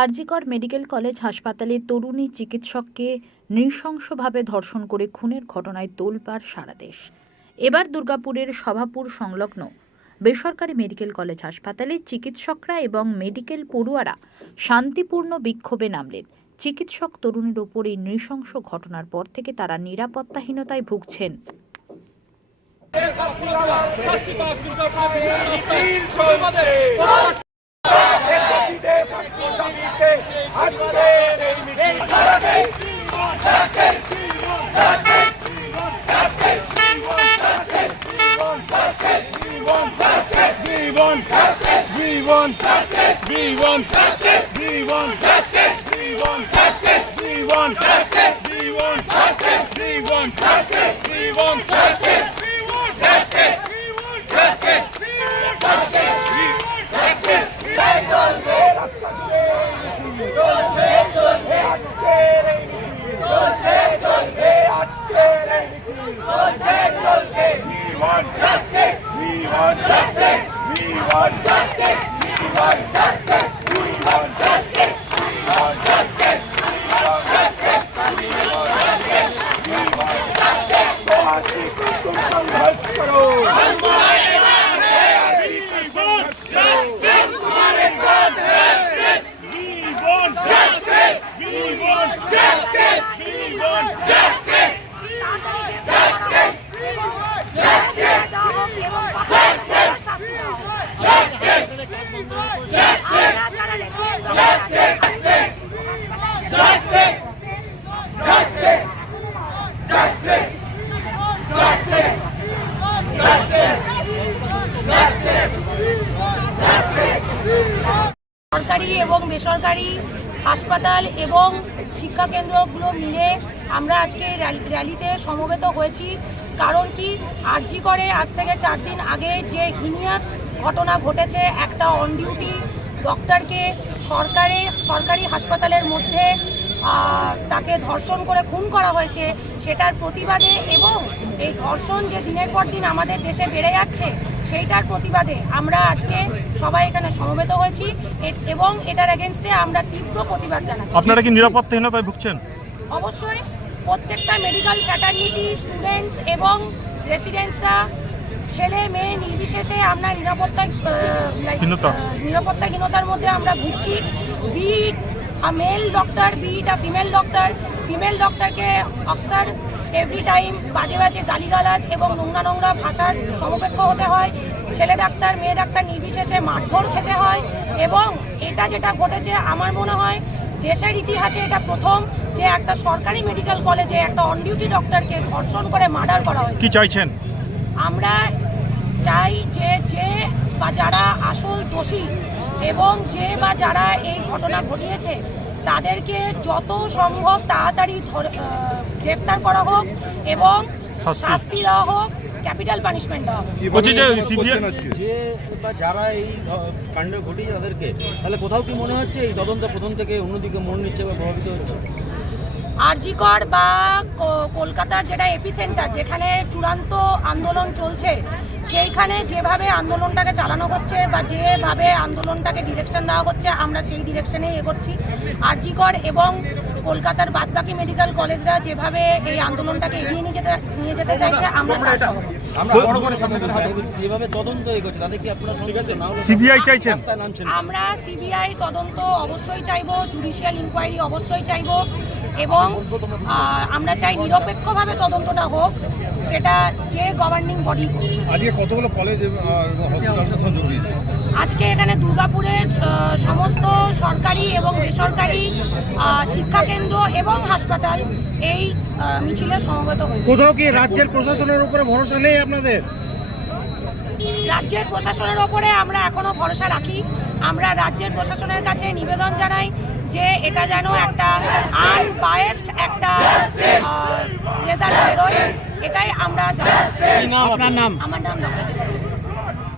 RG Kar medical college হাসপাতালে তরুণী চিকিৎসককে নৃশংসভাবে ধর্ষণ করে খুনের ঘটনায় তোলপাড় সারা দেশ। এবার দুর্গাপুরের সভাপুর সংলগ্ন বেসরকারি মেডিকেল কলেজ হাসপাতালে চিকিৎসকরা এবং মেডিকেল পড়ুয়ারা শান্তিপূর্ণ বিক্ষোভে নামলেন। চিকিৎসক তরুণীর ওপর এই নৃশংস ঘটনার পর থেকে তারা নিরাপত্তাহীনতায় ভুগছেন। সরকারি এবং বেসরকারি হাসপাতাল এবং শিক্ষা কেন্দ্রগুলো মিলে আমরা আজকে র্যালিতে সমবেত হয়েছি। কারণ কি, আরজি করে আজ থেকে 4 দিন আগে যে হিনিয়াস ঘটনা ঘটেছে, একটা অন ডিউটি ডক্টরকে সরকারি হাসপাতালের মধ্যে তাকে ধর্ষণ করে খুন করা হয়েছে, সেটার প্রতিবাদে এবং এই ধর্ষণ যে দিনের পর দিন আমাদের দেশে বেড়ে যাচ্ছে সেইটার প্রতিবাদে আমরা আজকে সবাই এখানে সমবেত হয়েছি এবং এটার এগেনস্টে আমরা তীব্র প্রতিবাদ জানাচ্ছি। আপনারা কি নিরাপত্তাহীনতায় ভুগছেন? অবশ্যই প্রত্যেকটা মেডিকেল ফ্র্যাটার্নিটি, স্টুডেন্টস এবং রেসিডেন্টসরা, ছেলে মেয়ে নির্বিশেষে আমরা নিরাপত্তাহীনতার মধ্যে আমরা ভুগছি। Be it a male doctor, be it a female doctor, female ডক্টরকে অক্সার এভরি টাইম বাজে বাজে গালিগালাজ এবং নোংরা ভাষার সমপেক্ষ হতে হয়। ছেলে ডাক্তার মেয়ে ডাক্তার নির্বিশেষে মারধর খেতে হয় এবং এটা যেটা ঘটেছে আমার মনে হয় দেশের ইতিহাসে এটা প্রথম যে একটা সরকারি মেডিকেল কলেজে একটা অন ডিউটি ডক্টরকে ধর্ষণ করে মার্ডার করা হয়েছে। কি চাইছেন? আমরা চাই যে বা যারা আসল দোষী এবং যে বা যারা এই ঘটনা ঘটিয়েছে তাদেরকে যত সম্ভব তাড়াতাড়ি গ্রেফতার করা হোক এবং শাস্তি দেওয়া হোক, ক্যাপিটাল পানিশমেন্ট দেওয়া হোক। যারা এই কাণ্ড ঘটিয়েছে তাদেরকে তাহলে কোথাও কি মনে হচ্ছে এই তদন্ত প্রথম থেকে অন্যদিকে মন নিচ্ছে বা প্রভাবিত হচ্ছে? আরজিকর বা কলকাতার যেটা এপিসেন্টার, যেখানে চূড়ান্ত আন্দোলন চলছে, সেইখানে যেভাবে আন্দোলনটাকে চালানো হচ্ছে বা যেভাবে আন্দোলনটাকে ডিরেকশন দেওয়া হচ্ছে আমরা সেই ডিরেকশনেই এগোচ্ছি। আরজিকর এবং কলকাতার বাদবাকি মেডিকেল কলেজরা যেভাবে এই আন্দোলনটাকে এগিয়ে নিয়ে যেতে চাইছে আমরা তার সহমত। যেভাবে তদন্ত এগোচ্ছে তাতে কি আপনারা ঠিক আছে না সিবিআই চাইছেন? আমরা সিবিআই তদন্ত অবশ্যই চাইবো, জুডিশিয়াল ইনকোয়ারি অবশ্যই চাইবো এবং আমরা চাই নিরপেক্ষভাবে তদন্তটা হোক, সেটা যে গভর্নিং বডি হোক। আজকে কতগুলো কলেজ আজকে এখানে দুর্গাপুরের সমস্ত সরকারি এবং বেসরকারি শিক্ষা কেন্দ্র এবং হাসপাতাল এই মিছিলে সমবেত হয়েছে। কোথাও কি রাজ্যের প্রশাসনের উপরে ভরসা নেই আপনাদের? রাজ্যের প্রশাসনের ওপরে আমরা এখনো ভরসা রাখি। আমরা রাজ্যের প্রশাসনের কাছে নিবেদন জানাই যে এটা যেন একটা আনবায়াসড একটা রেজাল্ট বেরোয়, এটাই আমরা জানাই। আপনার নাম? আমার নাম ডক্টর